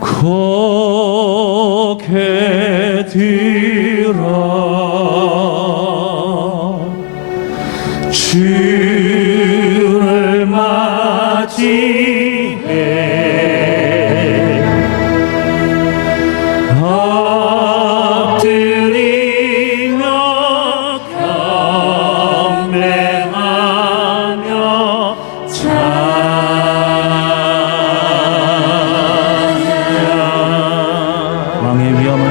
고개 들어 주를 맞이해 엎드리며 경배하며 왕의 위엄을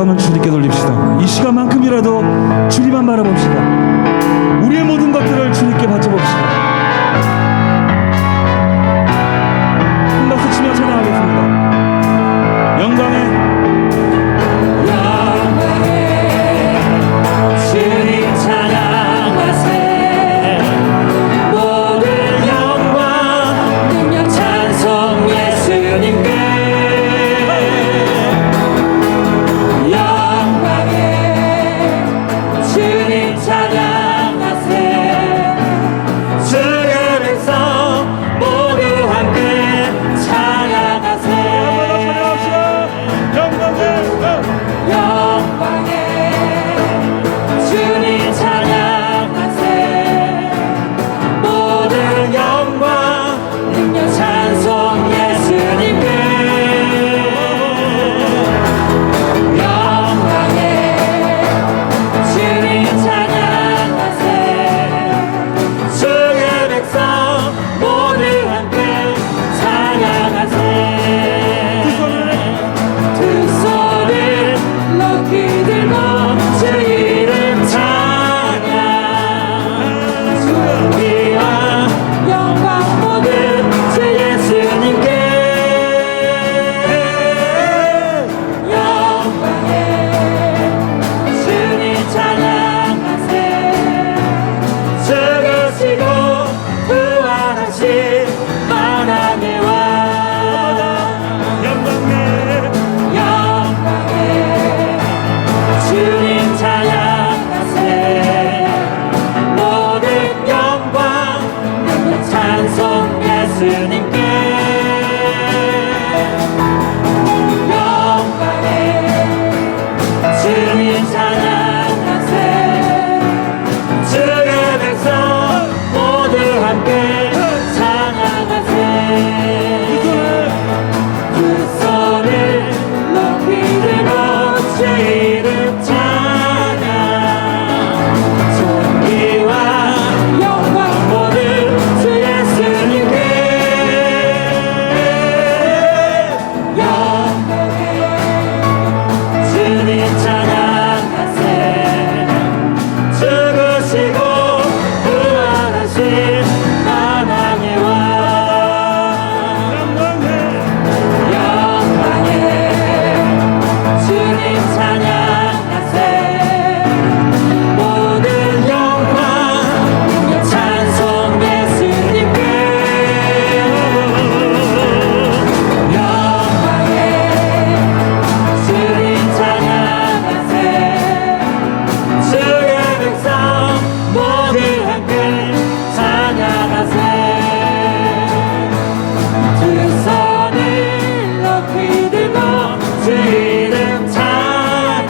영광은 주님께 돌립시다. 이 시간만큼이라도 주님만 바라봅시다. 우리의 모든 것들을 주님께 바쳐봅시다. 한 박수 치며 찬양하겠습니다. 영광의 주님 찬양하세 모든 영광 능력 찬송 예수님께 영광의 주님 찬양하세 주의 백성 모두 함께 찬양하세 영광의 주님 찬양하세 모든 영광 능력 찬송 예수님께 영광의 주님 찬양하세 주의 백성 모두 함께 찬양하세 두 손을 높이 들고 주 이름 찬양 존귀와 영광 모든 주 예수님께 영광의 주님 찬양하세 죽으시고 부활하신 만왕의 왕 영광의 주님 찬양하세 모든 영광 능력 찬송 예수님께 영광의 주님 찬양하세 주의 백성 모두 함께 찬양하세 두 손을 높이 들고 주 이름 찬양 존귀와 영광 모든 주 예수님께 영광의 주님 찬양하세 죽으시고 부활하신 만왕의 왕 영광의 주님 찬양하세 모든 영광 능력 찬송 예수님께 영광의 주님 찬양하세 주의 백성 모두 함께 찬양하세 두 손을 높이 들고 주 이름 찬양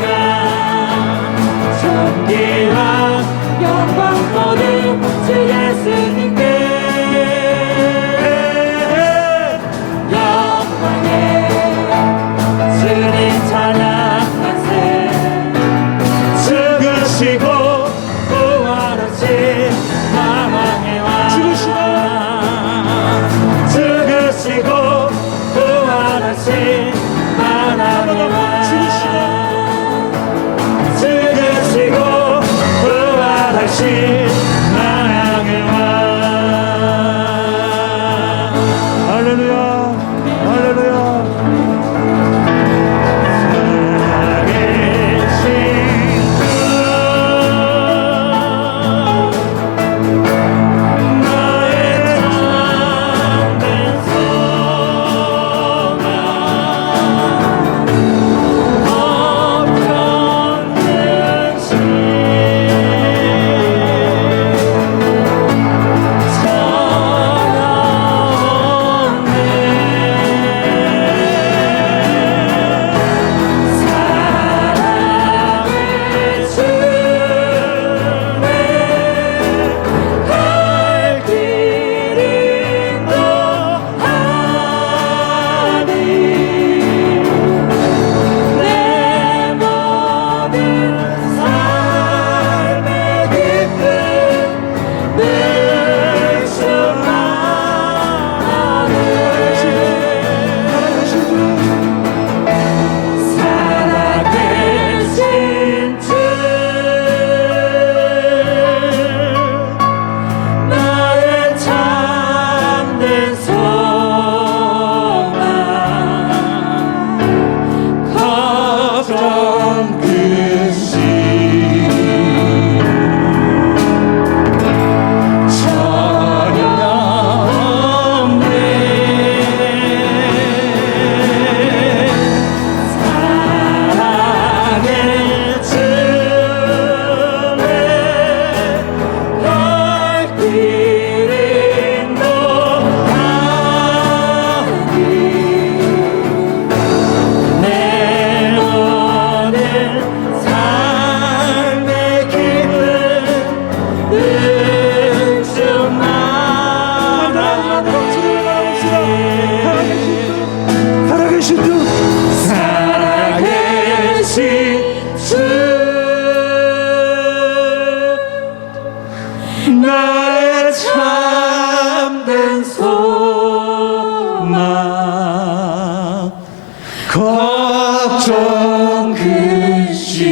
살아계시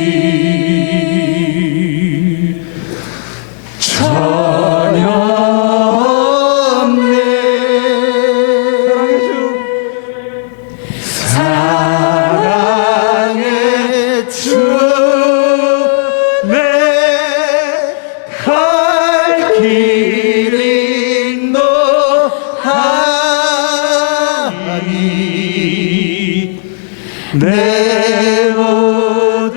전혀 없네. 사랑의 주 내 갈 길 인도하니 내 모든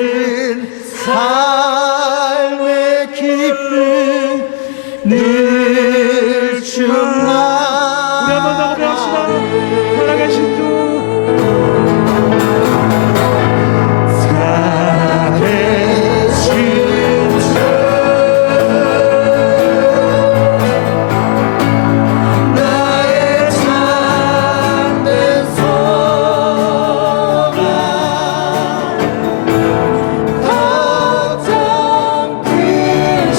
삶의 기쁨 늘 충만하네. 우리 한번 더 고백합시다. 살아계신 주 살아계신 주 나의 참된 소망 걱정 크신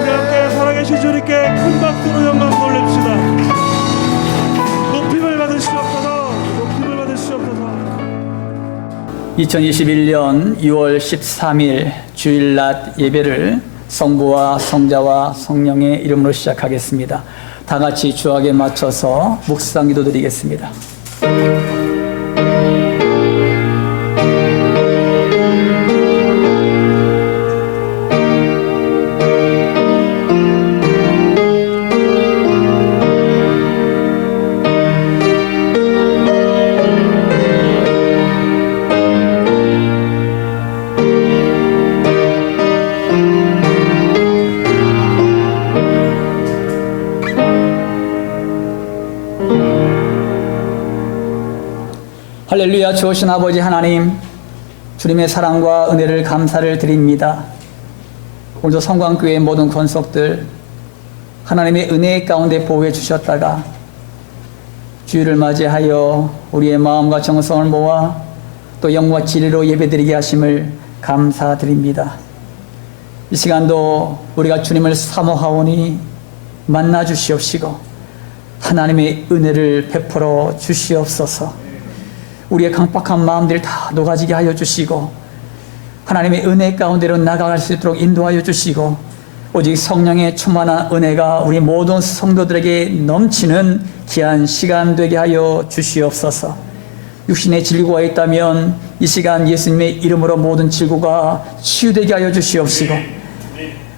우리 함께 살아계신 주님께 큰 박수로 영광 돌립시다. 높임을 받으시옵소서. 높임을 받으시옵소서. 2021년 6월 13일 주일낮 예배를 성부와 성자와 성령의 이름으로 시작하겠습니다. 다 같이 주악에 맞춰서 묵상 기도 드리겠습니다. 할렐루야. 주오신 아버지 하나님, 주님의 사랑과 은혜를 감사를 드립니다. 오늘도 성광교회의 모든 권속들 하나님의 은혜 가운데 보호해 주셨다가 주일을 맞이하여 우리의 마음과 정성을 모아 또 영과 진리로 예배드리게 하심을 감사드립니다. 이 시간도 우리가 주님을 사모하오니 만나 주시옵시고 하나님의 은혜를 베풀어 주시옵소서. 우리의 강박한 마음들을 다 녹아지게 하여 주시고 하나님의 은혜 가운데로 나아갈 수 있도록 인도하여 주시고 오직 성령의 충만한 은혜가 우리 모든 성도들에게 넘치는 귀한 시간 되게 하여 주시옵소서. 육신의 질고가 있다면 이 시간 예수님의 이름으로 모든 질고가 치유되게 하여 주시옵시고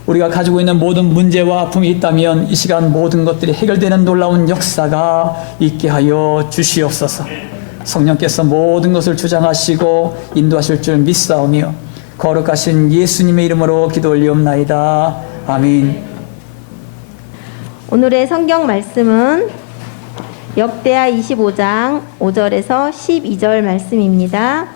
우리가 가지고 있는 모든 문제와 아픔이 있다면 이 시간 모든 것들이 해결되는 놀라운 역사가 있게 하여 주시옵소서. 성령께서 모든 것을 주장하시고 인도하실 줄 믿사오며 거룩하신 예수님의 이름으로 기도 올리옵나이다. 아멘. 오늘의 성경 말씀은 역대하 25장 5절에서 12절 말씀입니다.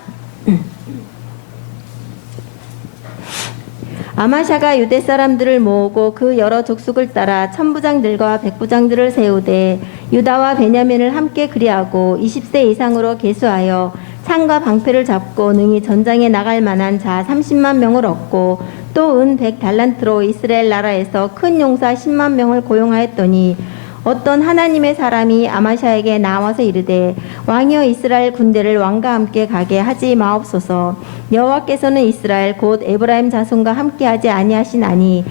아마샤가 유대 사람들을 모으고 그 여러 족속을 따라 천부장들과 백부장들을 세우되 유다와 베냐민을 함께 그리하고 20세 이상으로 계수하여 창과 방패를 잡고 능히 전장에 나갈 만한 자 30만 명을 얻고 또 은 100달란트로 이스라엘 나라에서 큰 용사 10만 명을 고용하였더니 어떤 하나님의 사람이 아마샤에게 나와서 이르되 왕이여 이스라엘 군대를 왕과 함께 가게 하지 마옵소서. 여호와께서는 이스라엘 곧 에브라임 자손과 함께 하지 아니하시나니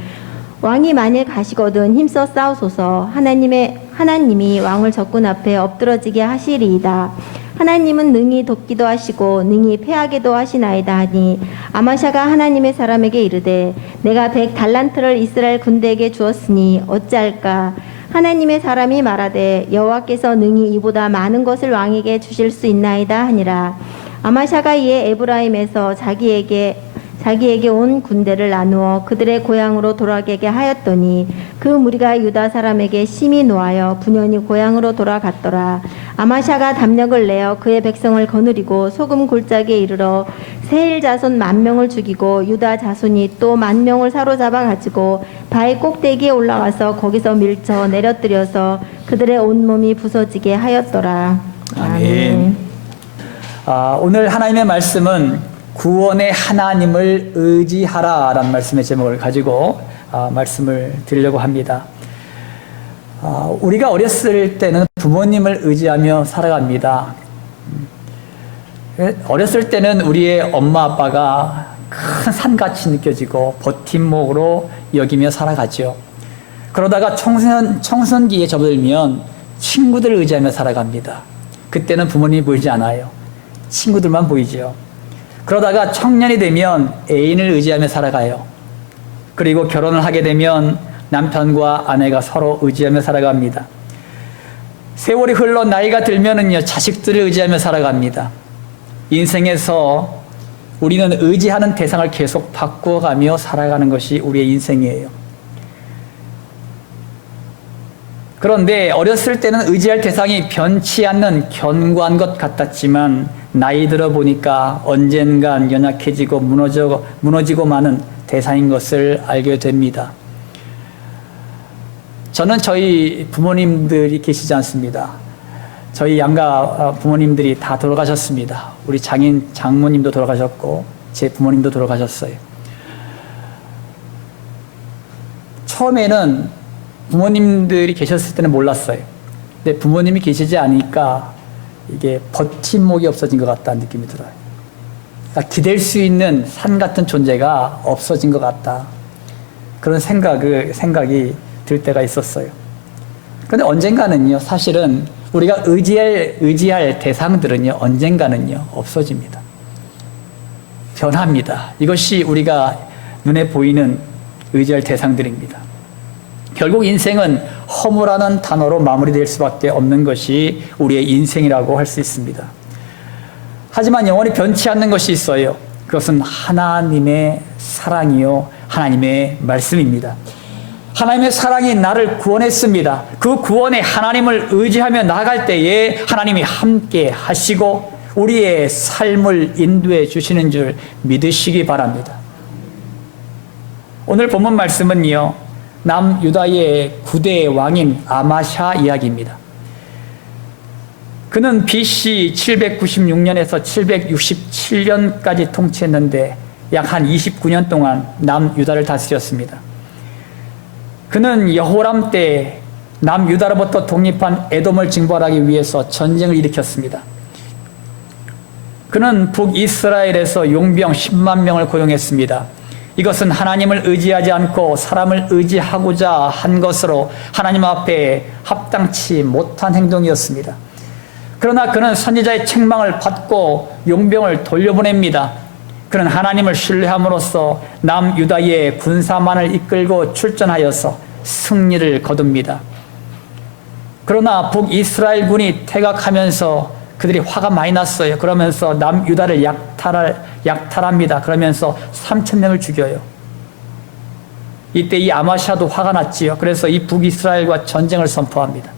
왕이 만일 가시거든 힘써 싸우소서. 하나님이 왕을 적군 앞에 엎드러지게 하시리이다. 하나님은 능히 돕기도 하시고 능히 패하게도 하시나이다 하니 아마샤가 하나님의 사람에게 이르되 내가 100달란트를 이스라엘 군대에게 주었으니 어찌할까. 하나님의 사람이 말하되 여호와께서 능히 이보다 많은 것을 왕에게 주실 수 있나이다 하니라. 아마샤가 이에 에브라임에서 자기에게 온 군대를 나누어 그들의 고향으로 돌아가게 하였더니 그 무리가 유다 사람에게 심히 노하여 분연히 고향으로 돌아갔더라. 아마샤가 담력을 내어 그의 백성을 거느리고 소금 골짜기에 이르러 세일 자손 10,000명을 죽이고 유다 자손이 또 10,000명을 사로잡아 가지고 바위 꼭대기에 올라가서 거기서 밀쳐 내려뜨려서 그들의 온몸이 부서지게 하였더라. 아멘. 오늘 하나님의 말씀은 구원의 하나님을 의지하라라는 말씀의 제목을 가지고 말씀을 드리려고 합니다. 우리가 어렸을 때는 부모님을 의지하며 살아갑니다. 어렸을 때는 우리의 엄마 아빠가 큰 산같이 느껴지고 버팀목으로 여기며 살아가죠. 그러다가 청소년기에 접어들면 친구들을 의지하며 살아갑니다. 그때는 부모님이 보이지 않아요. 친구들만 보이죠. 그러다가 청년이 되면 애인을 의지하며 살아가요. 그리고 결혼을 하게 되면 남편과 아내가 서로 의지하며 살아갑니다. 세월이 흘러 나이가 들면은요, 자식들을 의지하며 살아갑니다. 인생에서 우리는 의지하는 대상을 계속 바꾸어가며 살아가는 것이 우리의 인생이에요. 그런데 어렸을 때는 의지할 대상이 변치 않는 견고한 것 같았지만 나이 들어 보니까 언젠간 연약해지고 무너지고 마는 대상인 것을 알게 됩니다. 저는 저희 부모님들이 계시지 않습니다. 저희 양가 부모님들이 다 돌아가셨습니다. 우리 장모님도 돌아가셨고 제 부모님도 돌아가셨어요. 처음에는 부모님들이 계셨을 때는 몰랐어요. 근데 부모님이 계시지 않으니까 이게 버팀목이 없어진 것 같다는 느낌이 들어요. 그러니까 기댈 수 있는 산 같은 존재가 없어진 것 같다. 그런 생각이 들 때가 있었어요. 그런데 언젠가는요, 사실은 우리가 의지할 대상들은요, 언젠가는요, 없어집니다. 변합니다. 이것이 우리가 눈에 보이는 의지할 대상들입니다. 결국 인생은 허무라는 단어로 마무리될 수밖에 없는 것이 우리의 인생이라고 할 수 있습니다. 하지만 영원히 변치 않는 것이 있어요. 그것은 하나님의 사랑이요, 하나님의 말씀입니다. 하나님의 사랑이 나를 구원했습니다. 그 구원에 하나님을 의지하며 나아갈 때에 하나님이 함께 하시고 우리의 삶을 인도해 주시는 줄 믿으시기 바랍니다. 오늘 본문 말씀은요, 남유다의 9대 왕인 아마샤 이야기입니다. 그는 BC 796년에서 767년까지 통치했는데 약 한 29년 동안 남유다를 다스렸습니다. 그는 여호람 때 남유다로부터 독립한 에돔을 징벌하기 위해서 전쟁을 일으켰습니다. 그는 북이스라엘에서 용병 10만 명을 고용했습니다. 이것은 하나님을 의지하지 않고 사람을 의지하고자 한 것으로 하나님 앞에 합당치 못한 행동이었습니다. 그러나 그는 선지자의 책망을 받고 용병을 돌려보냅니다. 그는 하나님을 신뢰함으로써 남유다의 군사만을 이끌고 출전하여서 승리를 거둡니다. 그러나 북이스라엘 군이 퇴각하면서 그들이 화가 많이 났어요. 그러면서 남유다를 약탈합니다. 그러면서 3,000명을 죽여요. 이때 이 아마샤도 화가 났지요. 그래서 이 북이스라엘과 전쟁을 선포합니다.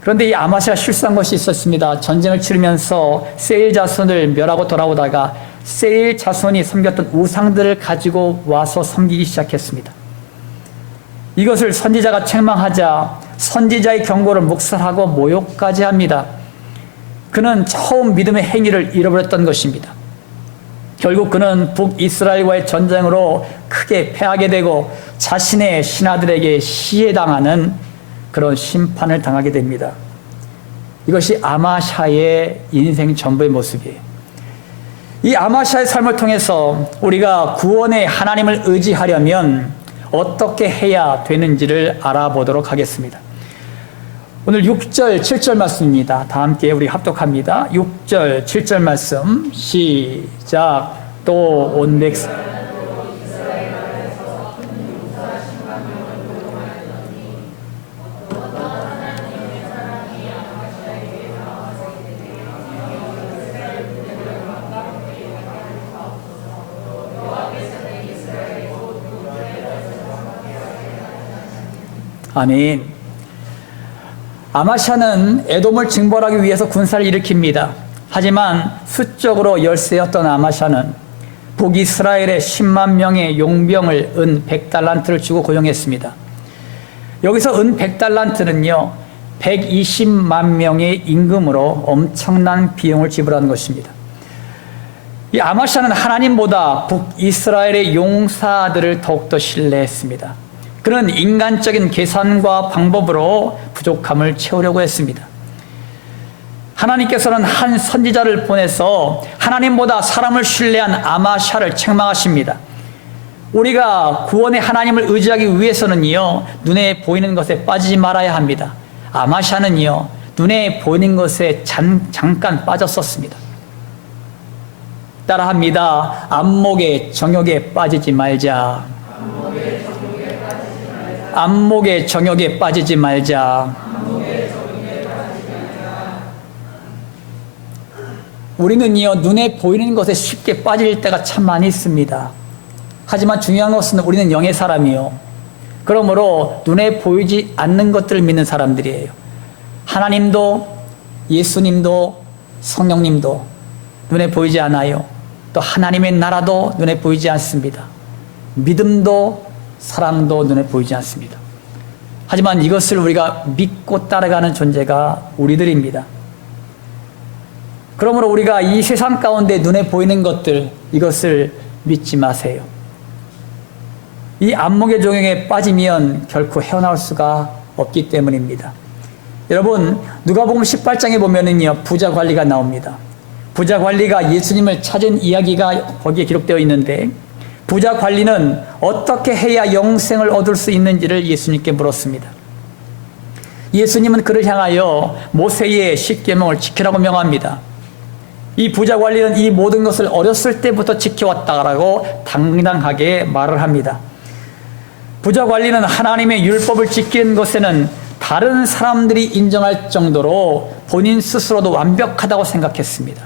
그런데 이 아마샤가 실수한 것이 있었습니다. 전쟁을 치르면서 세일 자손을 멸하고 돌아오다가 세일 자손이 섬겼던 우상들을 가지고 와서 섬기기 시작했습니다. 이것을 선지자가 책망하자 선지자의 경고를 묵살하고 모욕까지 합니다. 그는 처음 믿음의 행위를 잃어버렸던 것입니다. 결국 그는 북이스라엘과의 전쟁으로 크게 패하게 되고 자신의 신하들에게 시해당하는 그런 심판을 당하게 됩니다. 이것이 아마샤의 인생 전부의 모습이에요. 이 아마샤의 삶을 통해서 우리가 구원의 하나님을 의지하려면 어떻게 해야 되는지를 알아보도록 하겠습니다. 오늘 6절, 7절 말씀입니다. 다 함께 우리 합독합니다. 6절, 7절 말씀 시작. 또 온 백성 아멘. 아마샤는 에돔을 징벌하기 위해서 군사를 일으킵니다. 하지만 수적으로 열세였던 아마샤는 북이스라엘의 10만 명의 용병을 은 100달란트를 주고 고용했습니다. 여기서 은 100달란트는요, 120만 명의 임금으로 엄청난 비용을 지불하는 것입니다. 이 아마샤는 하나님보다 북이스라엘의 용사들을 더욱더 신뢰했습니다. 그는 인간적인 계산과 방법으로 부족함을 채우려고 했습니다. 하나님께서는 한 선지자를 보내서 하나님보다 사람을 신뢰한 아마샤를 책망하십니다. 우리가 구원의 하나님을 의지하기 위해서는요, 눈에 보이는 것에 빠지지 말아야 합니다. 아마샤는요, 눈에 보이는 것에 잠깐 빠졌었습니다. 따라합니다. 안목의 정욕에 빠지지 말자. 안목의 정욕에 빠지지 말자. 우리는요, 눈에 보이는 것에 쉽게 빠질 때가 참 많이 있습니다. 하지만 중요한 것은 우리는 영의 사람이요, 그러므로 눈에 보이지 않는 것들을 믿는 사람들이에요. 하나님도 예수님도 성령님도 눈에 보이지 않아요. 또 하나님의 나라도 눈에 보이지 않습니다. 믿음도 사랑도 눈에 보이지 않습니다. 하지만 이것을 우리가 믿고 따라가는 존재가 우리들입니다. 그러므로 우리가 이 세상 가운데 눈에 보이는 것들, 이것을 믿지 마세요. 이 안목의 종용에 빠지면 결코 헤어나올 수가 없기 때문입니다. 여러분, 누가복음 18장에 보면은요, 부자 관리가 나옵니다. 부자 관리가 예수님을 찾은 이야기가 거기에 기록되어 있는데, 부자 관리는 어떻게 해야 영생을 얻을 수 있는지를 예수님께 물었습니다. 예수님은 그를 향하여 모세의 10계명을 지키라고 명합니다. 이 부자 관리는 이 모든 것을 어렸을 때부터 지켜왔다라고 당당하게 말을 합니다. 부자 관리는 하나님의 율법을 지키는 것에는 다른 사람들이 인정할 정도로 본인 스스로도 완벽하다고 생각했습니다.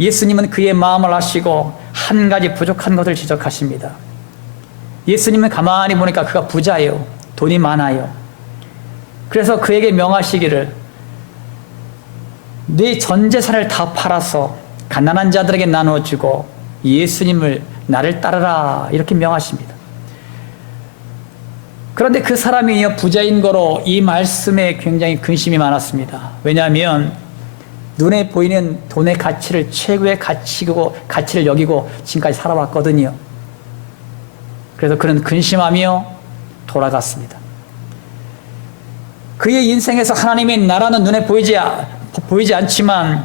예수님은 그의 마음을 아시고 한 가지 부족한 것을 지적하십니다. 예수님은 가만히 보니까 그가 부자예요. 돈이 많아요. 그래서 그에게 명하시기를, 네 전 재산을 다 팔아서 가난한 자들에게 나눠주고 예수님을 나를 따르라, 이렇게 명하십니다. 그런데 그 사람이 부자인 거로 이 말씀에 굉장히 근심이 많았습니다. 왜냐하면 눈에 보이는 돈의 가치를 최고의 가치를 여기고 지금까지 살아왔거든요. 그래서 그는 근심하며 돌아갔습니다. 그의 인생에서 하나님의 나라는 눈에 보이지 않지만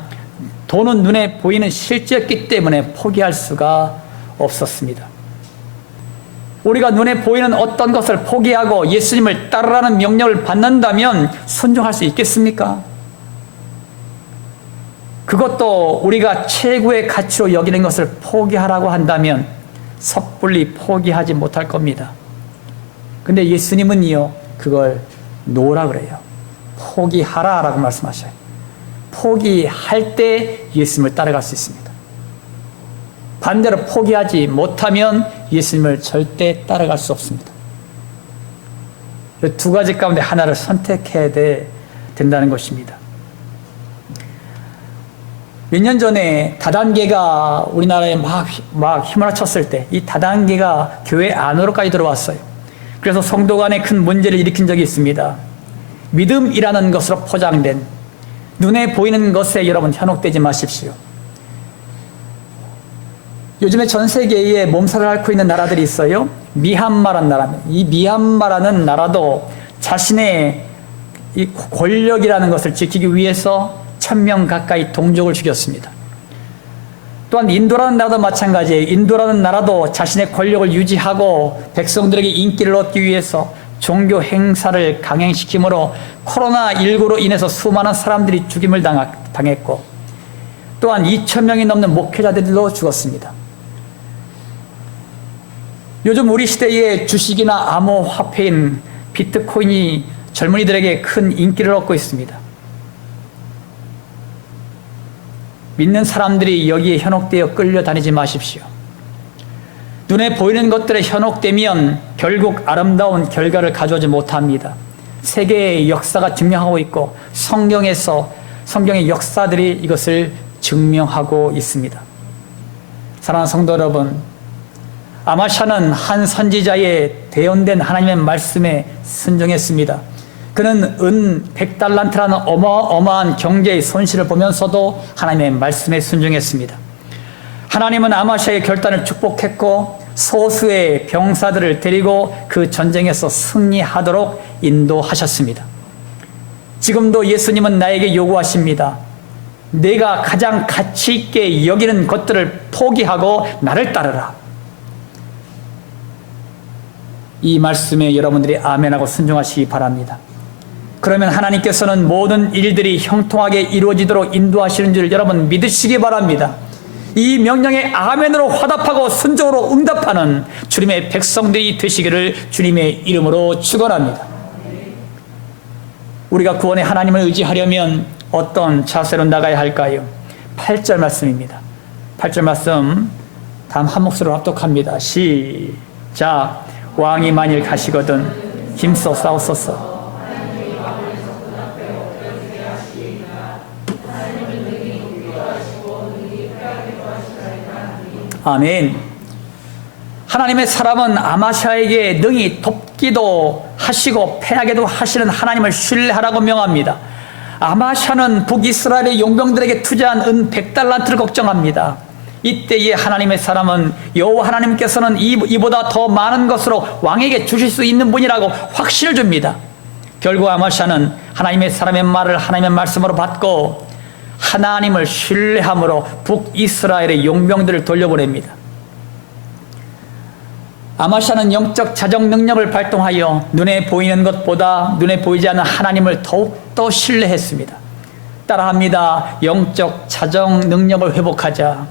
돈은 눈에 보이는 실제였기 때문에 포기할 수가 없었습니다. 우리가 눈에 보이는 어떤 것을 포기하고 예수님을 따르라는 명령을 받는다면 순종할 수 있겠습니까? 그것도 우리가 최고의 가치로 여기는 것을 포기하라고 한다면 섣불리 포기하지 못할 겁니다. 근데 예수님은요, 그걸 놓으라 그래요. 포기하라 라고 말씀하셔요. 포기할 때 예수님을 따라갈 수 있습니다. 반대로 포기하지 못하면 예수님을 절대 따라갈 수 없습니다. 두 가지 가운데 하나를 선택해야 된다는 것입니다. 몇 년 전에 다단계가 우리나라에 막 휘몰아쳤을 때 이 다단계가 교회 안으로까지 들어왔어요. 그래서 성도 간에 큰 문제를 일으킨 적이 있습니다. 믿음이라는 것으로 포장된 눈에 보이는 것에 여러분 현혹되지 마십시오. 요즘에 전 세계에 몸살을 앓고 있는 나라들이 있어요. 미얀마라는 나라입니다. 이 미얀마라는 나라도 자신의 이 권력이라는 것을 지키기 위해서 1000명 가까이 동족을 죽였습니다. 또한 인도라는 나라도 마찬가지예요. 인도라는 나라도 자신의 권력을 유지하고 백성들에게 인기를 얻기 위해서 종교 행사를 강행시키므로 코로나19로 인해서 수많은 사람들이 죽임을 당했고, 또한 2000명이 넘는 목회자들도 죽었습니다. 요즘 우리 시대의 주식이나 암호화폐인 비트코인이 젊은이들에게 큰 인기를 얻고 있습니다. 믿는 사람들이 여기에 현혹되어 끌려다니지 마십시오. 눈에 보이는 것들에 현혹되면 결국 아름다운 결과를 가져오지 못합니다. 세계의 역사가 증명하고 있고 성경의 역사들이 이것을 증명하고 있습니다. 사랑하는 성도 여러분, 아마샤는 한 선지자의 대언된 하나님의 말씀에 순종했습니다. 그는 은 100달란트라는 어마어마한 경제의 손실을 보면서도 하나님의 말씀에 순종했습니다. 하나님은 아마샤의 결단을 축복했고 소수의 병사들을 데리고 그 전쟁에서 승리하도록 인도하셨습니다. 지금도 예수님은 나에게 요구하십니다. 내가 가장 가치 있게 여기는 것들을 포기하고 나를 따르라. 이 말씀에 여러분들이 아멘하고 순종하시기 바랍니다. 그러면 하나님께서는 모든 일들이 형통하게 이루어지도록 인도하시는 줄 여러분 믿으시기 바랍니다. 이 명령에 아멘으로 화답하고 순종으로 응답하는 주님의 백성들이 되시기를 주님의 이름으로 축원합니다. 우리가 구원의 하나님을 의지하려면 어떤 자세로 나가야 할까요? 8절 말씀입니다. 8절 말씀 다음 한 목소리로 합독합니다. 시작. 왕이 만일 가시거든 힘써 싸우소서. 아멘. 하나님의 사람은 아마샤에게 능히 돕기도 하시고 패하게도 하시는 하나님을 신뢰하라고 명합니다. 아마샤는 북이스라엘의 용병들에게 투자한 은 100달란트를 걱정합니다. 이때에 하나님의 사람은 여호와 하나님께서는 이보다 더 많은 것으로 왕에게 주실 수 있는 분이라고 확신을 줍니다. 결국 아마샤는 하나님의 사람의 말을 하나님의 말씀으로 받고 하나님을 신뢰함으로 북이스라엘의 용병들을 돌려보냅니다. 아마샤는 영적 자정 능력을 발동하여 눈에 보이는 것보다 눈에 보이지 않는 하나님을 더욱더 신뢰했습니다. 따라합니다. 영적 자정 능력을 회복하자.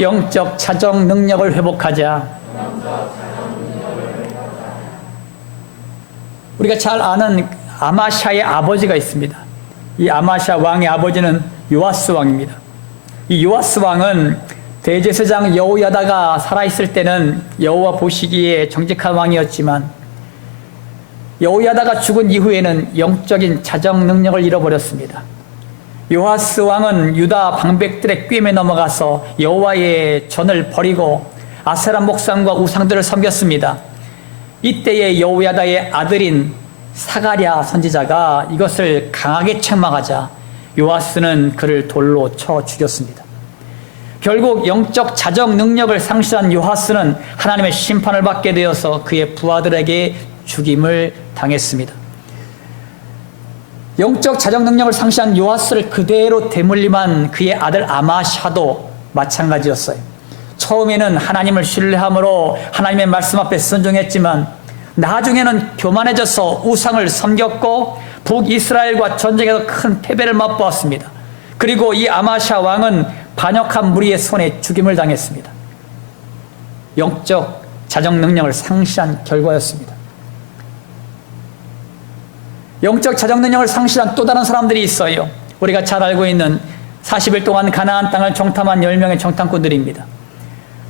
영적 자정 능력을 회복하자. 우리가 잘 아는 아마샤의 아버지가 있습니다. 이 아마샤 왕의 아버지는 요아스 왕입니다. 이 요아스 왕은 대제사장 여호야다가 살아있을 때는 여호와 보시기에 정직한 왕이었지만 여호야다가 죽은 이후에는 영적인 자정 능력을 잃어버렸습니다. 요아스 왕은 유다 방백들의 꾀에 넘어가서 여호와의 전을 버리고 아세라 목상과 우상들을 섬겼습니다. 이때에 여호야다의 아들인 사가랴 선지자가 이것을 강하게 책망하자 요아스는 그를 돌로 쳐 죽였습니다. 결국 영적 자정 능력을 상실한 요아스는 하나님의 심판을 받게 되어서 그의 부하들에게 죽임을 당했습니다. 영적 자정 능력을 상실한 요아스를 그대로 대물림한 그의 아들 아마샤도 마찬가지였어요. 처음에는 하나님을 신뢰함으로 하나님의 말씀 앞에 순종했지만 나중에는 교만해져서 우상을 섬겼고 북이스라엘과 전쟁에서 큰 패배를 맛보았습니다. 그리고 이 아마샤 왕은 반역한 무리의 손에 죽임을 당했습니다. 영적 자정 능력을 상실한 결과였습니다. 영적 자정 능력을 상실한 또 다른 사람들이 있어요. 우리가 잘 알고 있는 40일 동안 가나안 땅을 정탐한 10명의 정탐꾼들입니다.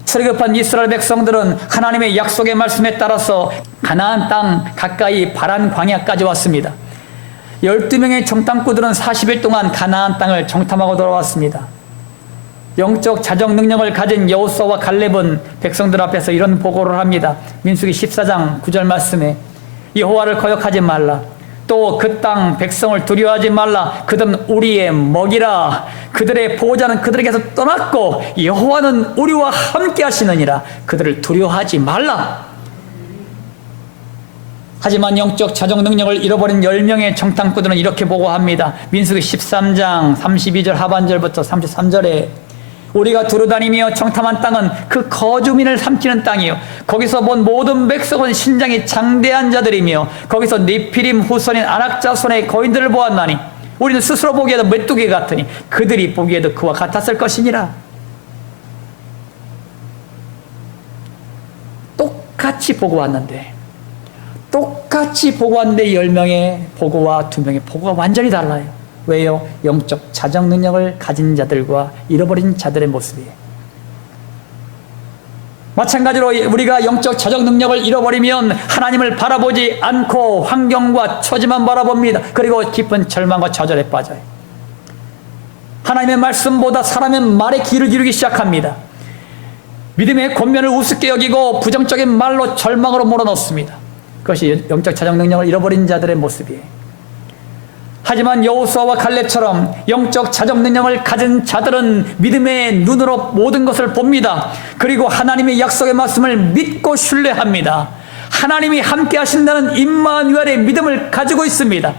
출애굽한 이스라엘 백성들은 하나님의 약속의 말씀에 따라서 가나안 땅 가까이 바란 광야까지 왔습니다. 12명의 정탐꾼들은 40일 동안 가나안 땅을 정탐하고 돌아왔습니다. 영적 자정 능력을 가진 여호수아와 갈렙은 백성들 앞에서 이런 보고를 합니다. 민수기 14장 9절 말씀에 여호와를 거역하지 말라. 또 그 땅 백성을 두려워하지 말라. 그들은 우리의 먹이라. 그들의 보호자는 그들에게서 떠났고 여호와는 우리와 함께 하시느니라. 그들을 두려워하지 말라. 하지만 영적 자정 능력을 잃어버린 10명의 정탐꾼들은 이렇게 보고합니다. 민수기 13장 32절 하반절부터 33절에 우리가 두루다니며 정탐한 땅은 그 거주민을 삼키는 땅이요 거기서 본 모든 백성은 신장이 장대한 자들이며 거기서 네피림 후손인 아낙 자손의 거인들을 보았나니 우리는 스스로 보기에도 메뚜기 같으니 그들이 보기에도 그와 같았을 것이니라. 똑같이 보고 왔는데 10명의 보고와 2명의 보고가 완전히 달라요. 왜요? 영적 자정 능력을 가진 자들과 잃어버린 자들의 모습이에요. 마찬가지로 우리가 영적 자정 능력을 잃어버리면 하나님을 바라보지 않고 환경과 처지만 바라봅니다. 그리고 깊은 절망과 좌절에 빠져요. 하나님의 말씀보다 사람의 말에 귀를 기울이기 시작합니다. 믿음의 권면을 우습게 여기고 부정적인 말로 절망으로 몰아넣습니다. 그것이 영적 자정 능력을 잃어버린 자들의 모습이에요. 하지만 여호수아와 갈렙처럼 영적 자정 능력을 가진 자들은 믿음의 눈으로 모든 것을 봅니다. 그리고 하나님의 약속의 말씀을 믿고 신뢰합니다. 하나님이 함께 하신다는 임마누엘의 믿음을 가지고 있습니다.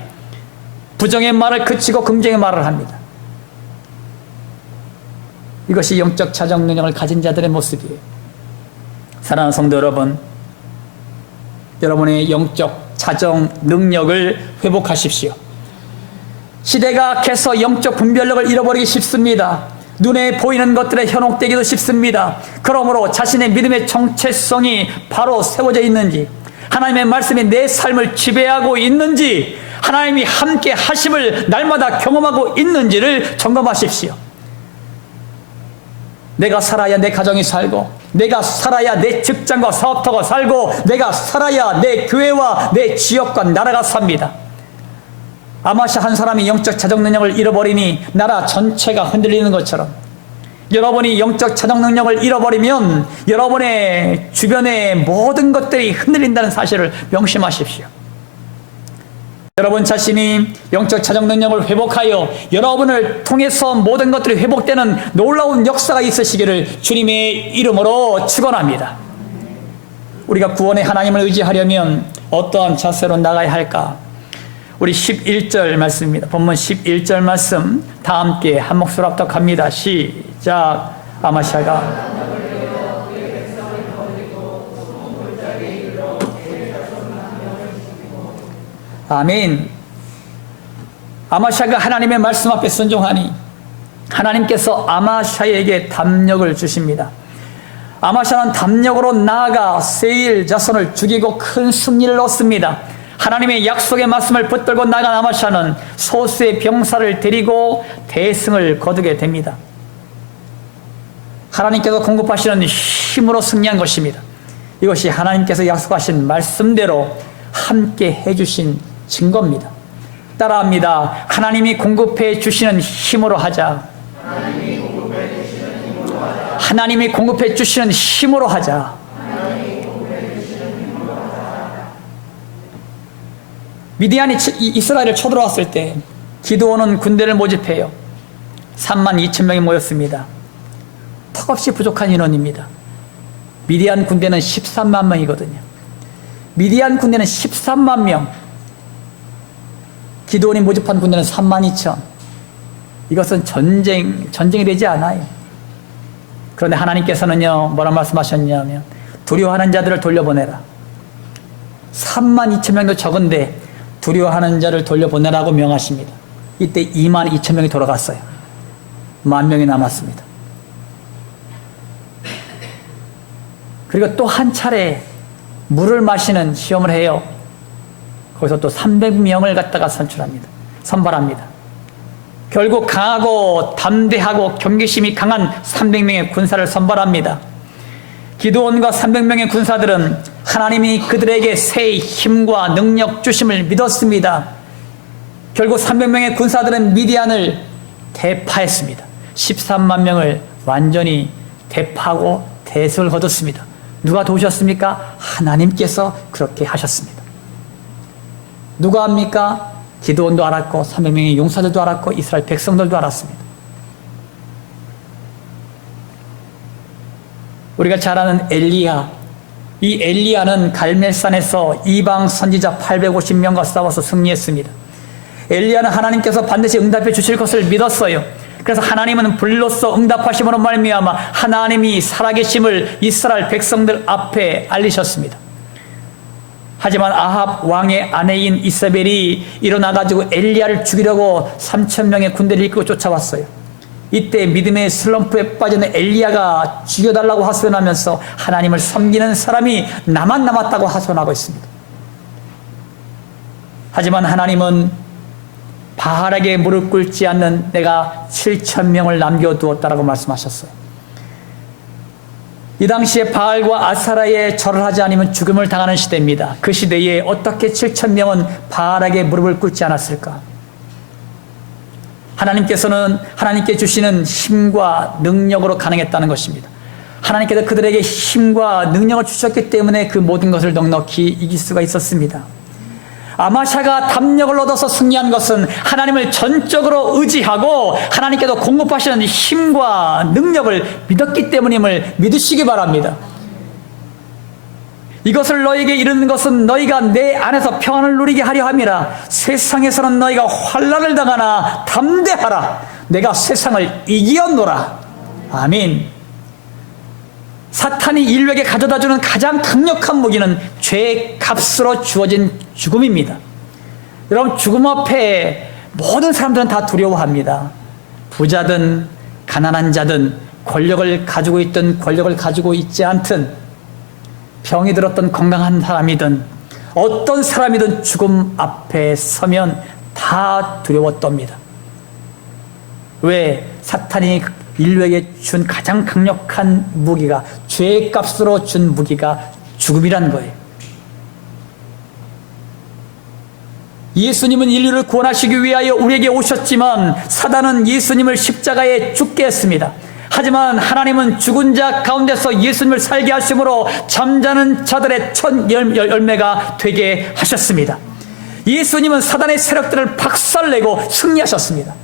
부정의 말을 그치고 긍정의 말을 합니다. 이것이 영적 자정 능력을 가진 자들의 모습이에요. 사랑하는 성도 여러분, 여러분의 영적 자정 능력을 회복하십시오. 시대가 개서 영적 분별력을 잃어버리기 쉽습니다. 눈에 보이는 것들에 현혹되기도 쉽습니다. 그러므로 자신의 믿음의 정체성이 바로 세워져 있는지, 하나님의 말씀이 내 삶을 지배하고 있는지, 하나님이 함께 하심을 날마다 경험하고 있는지를 점검하십시오. 내가 살아야 내 가정이 살고, 내가 살아야 내 직장과 사업터가 살고, 내가 살아야 내 교회와 내 지역과 나라가 삽니다. 아마샤 한 사람이 영적 자정 능력을 잃어버리니 나라 전체가 흔들리는 것처럼, 여러분이 영적 자정 능력을 잃어버리면 여러분의 주변의 모든 것들이 흔들린다는 사실을 명심하십시오. 여러분 자신이 영적 자정 능력을 회복하여 여러분을 통해서 모든 것들이 회복되는 놀라운 역사가 있으시기를 주님의 이름으로 축원합니다. 우리가 구원의 하나님을 의지하려면 어떠한 자세로 나가야 할까? 우리 11절 말씀입니다. 본문 11절 말씀 다 함께 한 목소리 합독합니다. 시작. 아마샤가 아멘. 아마샤가 하나님의 말씀 앞에 순종하니 하나님께서 아마샤에게 담력을 주십니다. 아마샤는 담력으로 나아가 세일 자손을 죽이고 큰 승리를 얻습니다. 하나님의 약속의 말씀을 붙들고 나간 아마샤는 소수의 병사를 데리고 대승을 거두게 됩니다. 하나님께서 공급하시는 힘으로 승리한 것입니다. 이것이 하나님께서 약속하신 말씀대로 함께 해주신 증거입니다. 따라합니다. 하나님이 공급해 주시는 힘으로 하자. 하나님이 공급해 주시는 힘으로 하자. 미디안이 이스라엘을 쳐들어왔을 때 기드온은 군대를 모집해요. 32,000명이 모였습니다. 턱없이 부족한 인원입니다. 미디안 군대는 13만 명이거든요. 미디안 군대는 13만 명, 기드온이 모집한 군대는 32,000. 이것은 전쟁이 되지 않아요. 그런데 하나님께서는요, 뭐라 말씀하셨냐면 두려워하는 자들을 돌려보내라. 32,000명도 적은데 두려워하는 자를 돌려보내라고 명하십니다. 이때 22,000명이 돌아갔어요. 10,000명이 남았습니다. 그리고 또 한 차례 물을 마시는 시험을 해요. 거기서 또 300명을 갖다가 선발합니다. 결국 강하고 담대하고 경계심이 강한 300명의 군사를 선발합니다. 기드온과 300명의 군사들은 하나님이 그들에게 새 힘과 능력 주심을 믿었습니다. 결국 300명의 군사들은 미디안을 대파했습니다. 13만 명을 완전히 대파하고 대승을 거뒀습니다. 누가 도우셨습니까? 하나님께서 그렇게 하셨습니다. 누가 합니까? 기드온도 알았고 300명의 용사들도 알았고 이스라엘 백성들도 알았습니다. 우리가 잘 아는 엘리야, 이 엘리야는 갈멜산에서 이방 선지자 850명과 싸워서 승리했습니다. 엘리야는 하나님께서 반드시 응답해 주실 것을 믿었어요. 그래서 하나님은 불로써 응답하심으로 말미암아 하나님이 살아계심을 이스라엘 백성들 앞에 알리셨습니다. 하지만 아합 왕의 아내인 이세벨이 일어나가지고 엘리야를 죽이려고 3,000명의 군대를 이끌고 쫓아왔어요. 이때 믿음의 슬럼프에 빠진 엘리야가 죽여달라고 하소연하면서 하나님을 섬기는 사람이 나만 남았다고 하소연하고 있습니다. 하지만 하나님은 바알에게 무릎 꿇지 않는 내가 7,000명을 남겨두었다라고 말씀하셨어요. 이 당시에 바알과 아사라에 절을 하지 않으면 죽음을 당하는 시대입니다. 그 시대에 어떻게 7천 명은 바알에게 무릎을 꿇지 않았을까? 하나님께 주시는 힘과 능력으로 가능했다는 것입니다. 하나님께서 그들에게 힘과 능력을 주셨기 때문에 그 모든 것을 넉넉히 이길 수가 있었습니다. 아마샤가 담력을 얻어서 승리한 것은 하나님을 전적으로 의지하고 하나님께서 공급하시는 힘과 능력을 믿었기 때문임을 믿으시기 바랍니다. 이것을 너에게 이루는 것은 너희가 내 안에서 평안을 누리게 하려 함이라. 세상에서는 너희가 환난을 당하나 담대하라. 내가 세상을 이기었노라. 아멘. 사탄이 인류에게 가져다주는 가장 강력한 무기는 죄의 값으로 주어진 죽음입니다. 여러분, 죽음 앞에 모든 사람들은 다 두려워합니다. 부자든 가난한 자든 권력을 가지고 있든 권력을 가지고 있지 않든 병이 들었던 건강한 사람이든 어떤 사람이든 죽음 앞에 서면 다 두려워 떱니다. 왜? 사탄이 인류에게 준 가장 강력한 무기가, 죄의 값으로 준 무기가 죽음이라는 거예요. 예수님은 인류를 구원하시기 위하여 우리에게 오셨지만 사단은 예수님을 십자가에 죽게 했습니다. 하지만 하나님은 죽은 자 가운데서 예수님을 살게 하심으로 잠자는 자들의 첫 열매가 되게 하셨습니다. 예수님은 사단의 세력들을 박살내고 승리하셨습니다.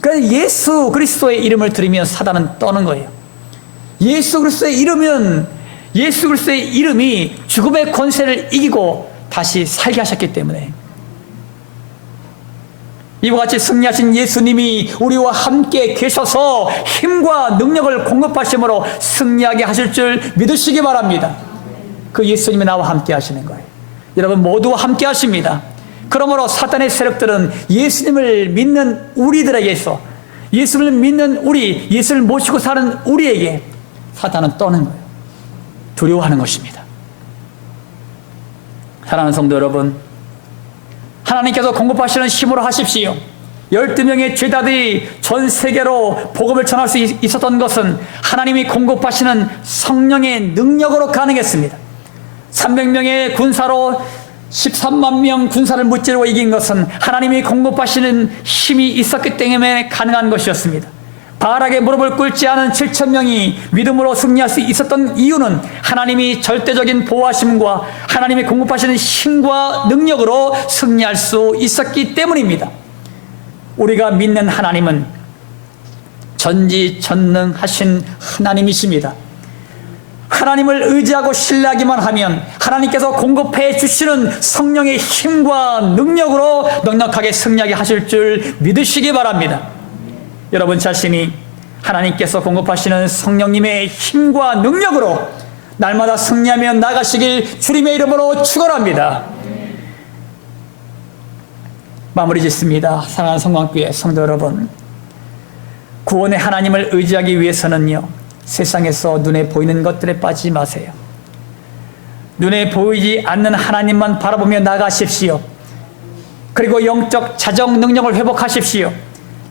그래서 예수 그리스도의 이름을 들으면 사단은 떠는 거예요. 예수 그리스도의 이름이 죽음의 권세를 이기고 다시 살게 하셨기 때문에, 이와 같이 승리하신 예수님이 우리와 함께 계셔서 힘과 능력을 공급하심으로 승리하게 하실 줄 믿으시기 바랍니다. 그 예수님이 나와 함께 하시는 거예요. 여러분 모두와 함께 하십니다. 그러므로 사탄의 세력들은 예수님을 믿는 우리들에게서, 예수를 믿는 우리, 예수를 모시고 사는 우리에게 사탄은 떠는 거예요. 두려워하는 것입니다. 사랑하는 성도 여러분, 하나님께서 공급하시는 힘으로 하십시오. 12명의 죄다들이 전 세계로 복음을 전할 수 있었던 것은 하나님이 공급하시는 성령의 능력으로 가능했습니다. 300명의 군사로 13만 명 군사를 무찌르고 이긴 것은 하나님이 공급하시는 힘이 있었기 때문에 가능한 것이었습니다. 바알에게 무릎을 꿇지 않은 7천 명이 믿음으로 승리할 수 있었던 이유는 하나님이 절대적인 보호하심과 하나님이 공급하시는 힘과 능력으로 승리할 수 있었기 때문입니다. 우리가 믿는 하나님은 전지전능하신 하나님이십니다. 하나님을 의지하고 신뢰하기만 하면 하나님께서 공급해 주시는 성령의 힘과 능력으로 넉넉하게 승리하게 하실 줄 믿으시기 바랍니다. 여러분 자신이 하나님께서 공급하시는 성령님의 힘과 능력으로 날마다 승리하며 나가시길 주님의 이름으로 축원합니다. 마무리 짓습니다. 사랑하는 성광교회 성도 여러분, 구원의 하나님을 의지하기 위해서는요, 세상에서 눈에 보이는 것들에 빠지지 마세요. 눈에 보이지 않는 하나님만 바라보며 나가십시오. 그리고 영적 자정 능력을 회복하십시오.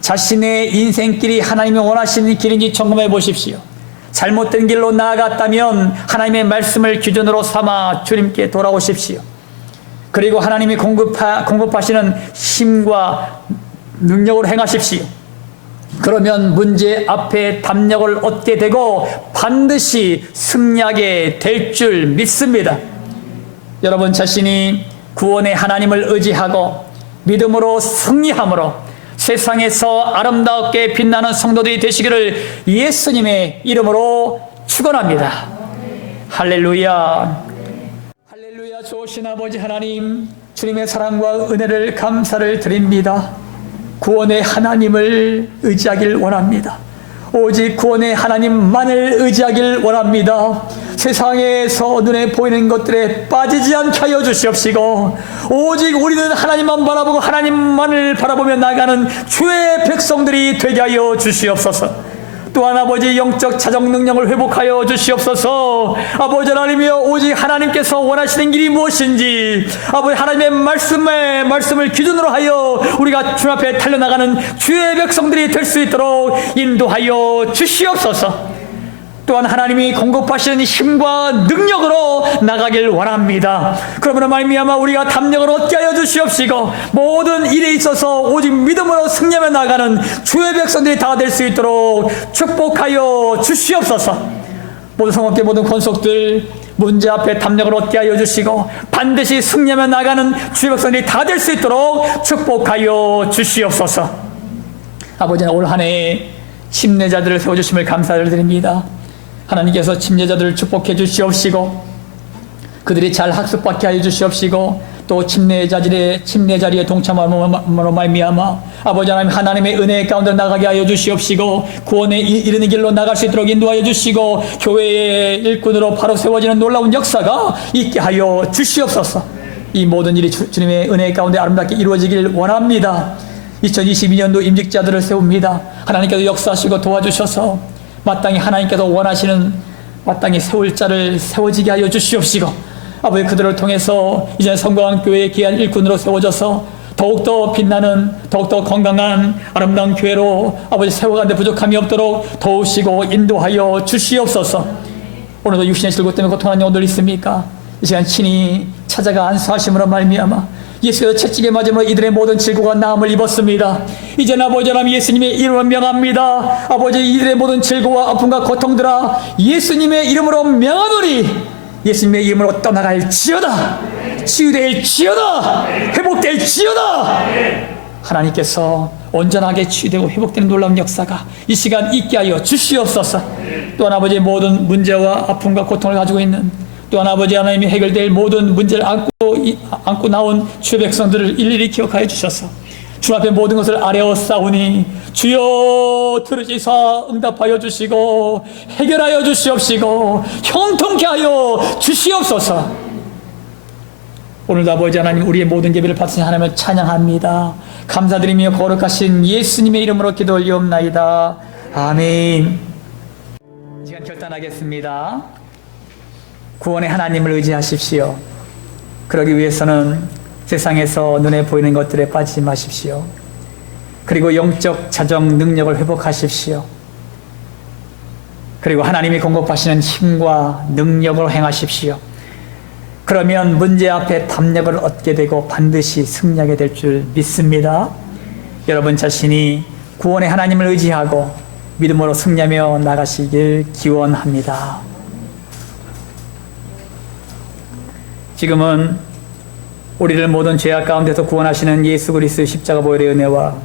자신의 인생길이 하나님이 원하시는 길인지 점검해 보십시오. 잘못된 길로 나아갔다면 하나님의 말씀을 기준으로 삼아 주님께 돌아오십시오. 그리고 하나님이 공급하시는 힘과 능력으로 행하십시오. 그러면 문제 앞에 담력을 얻게 되고 반드시 승리하게 될 줄 믿습니다. 여러분 자신이 구원의 하나님을 의지하고 믿음으로 승리함으로 세상에서 아름답게 빛나는 성도들이 되시기를 예수님의 이름으로 축원합니다. 할렐루야. 할렐루야. 좋으신 아버지 하나님, 주님의 사랑과 은혜를 감사를 드립니다. 구원의 하나님을 의지하길 원합니다. 오직 구원의 하나님만을 의지하길 원합니다. 세상에서 눈에 보이는 것들에 빠지지 않게 하여 주시옵시고, 오직 우리는 하나님만 바라보고 하나님만을 바라보며 나가는 주의 백성들이 되게 하여 주시옵소서. 또한 아버지 영적 자정 능력을 회복하여 주시옵소서. 아버지 하나님이여, 오직 하나님께서 원하시는 길이 무엇인지 아버지 하나님의 말씀을 기준으로 하여 우리가 주 앞에 달려나가는 주의 백성들이 될 수 있도록 인도하여 주시옵소서. 또한 하나님이 공급하시는 힘과 능력으로 나가길 원합니다. 그러므로 말미암아 우리가 담력을 얻게 하여 주시옵시고 모든 일에 있어서 오직 믿음으로 승리하며 나가는 주의 백성들이 다 될 수 있도록 축복하여 주시옵소서. 모든 성업계 모든 권속들 문제 앞에 담력을 얻게 하여 주시고 반드시 승리하며 나가는 주의 백성들이 다 될 수 있도록 축복하여 주시옵소서. 아버지는 올 한 해 침례자들을 세워주심을 감사드립니다. 하나님께서 침례자들을 축복해 주시옵시고 그들이 잘 학습받게 하여 주시옵시고 또 침례 자리에 동참함으로 말미암아 아버지 하나님 하나님의 은혜 가운데 나가게 하여 주시옵시고 구원에 이르는 길로 나갈 수 있도록 인도하여 주시고 교회의 일꾼으로 바로 세워지는 놀라운 역사가 있게 하여 주시옵소서. 이 모든 일이 주님의 은혜 가운데 아름답게 이루어지길 원합니다. 2022년도 임직자들을 세웁니다. 하나님께서 역사하시고 도와주셔서 마땅히 하나님께서 원하시는 마땅히 세울 자를 세워지게 하여 주시옵시고 아버지 그들을 통해서 이제 성공한 교회의 귀한 일꾼으로 세워져서 더욱더 빛나는 더욱더 건강한 아름다운 교회로 아버지 세워가는데 부족함이 없도록 도우시고 인도하여 주시옵소서. 오늘도 육신의 질고 때문에 고통하는 영혼들 있습니까? 이 시간 친히 찾아가 안수하심으로 말미암아 예수께서 채찍에 맞음으로 이들의 모든 질고가 나음을 입었습니다. 이제는 아버지 하나님 예수님의 이름으로 명합니다. 아버지 이들의 모든 질고와 아픔과 고통들아 예수님의 이름으로 명하노니 예수님의 이름으로 떠나갈지어다. 치유될지어다. 회복될지어다. 하나님께서 온전하게 치유되고 회복되는 놀라운 역사가 이 시간 있게 하여 주시옵소서. 또한 아버지의 모든 문제와 아픔과 고통을 가지고 있는 또한 아버지 하나님이 해결될 모든 문제를 안고 나온 주의 백성들을 일일이 기억하여 주셔서 주 앞에 모든 것을 아뢰어 싸우니 주여 들으시사 응답하여 주시고 해결하여 주시옵시고 형통케 하여 주시옵소서. 오늘도 아버지 하나님 우리의 모든 예배를 받으신 하나님을 찬양합니다. 감사드리며 거룩하신 예수님의 이름으로 기도 올리옵나이다. 아멘. 이 시간 결단하겠습니다. 구원의 하나님을 의지하십시오. 그러기 위해서는 세상에서 눈에 보이는 것들에 빠지지 마십시오. 그리고 영적 자정 능력을 회복하십시오. 그리고 하나님이 공급하시는 힘과 능력으로 행하십시오. 그러면 문제 앞에 담력을 얻게 되고 반드시 승리하게 될 줄 믿습니다. 여러분 자신이 구원의 하나님을 의지하고 믿음으로 승리하며 나가시길 기원합니다. 지금은 우리를 모든 죄악 가운데서 구원하시는 예수 그리스도의 십자가 보혈의 은혜와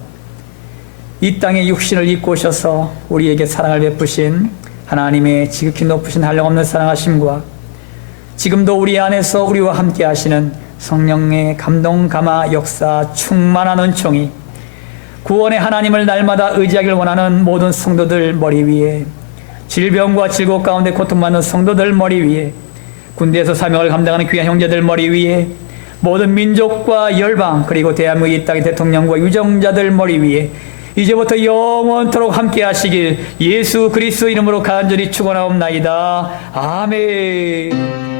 이 땅에 육신을 입고 오셔서 우리에게 사랑을 베푸신 하나님의 지극히 높으신 한량없는 사랑하심과 지금도 우리 안에서 우리와 함께 하시는 성령의 감동 감화 역사 충만한 은총이 구원의 하나님을 날마다 의지하길 원하는 모든 성도들 머리 위에 질병과 질곡 가운데 고통받는 성도들 머리 위에 군대에서 사명을 감당하는 귀한 형제들 머리 위에 모든 민족과 열방 그리고 대한민국 이 땅의 대통령과 유정자들 머리 위에 이제부터 영원토록 함께 하시길 예수 그리스도 이름으로 간절히 축원하옵나이다. 아멘.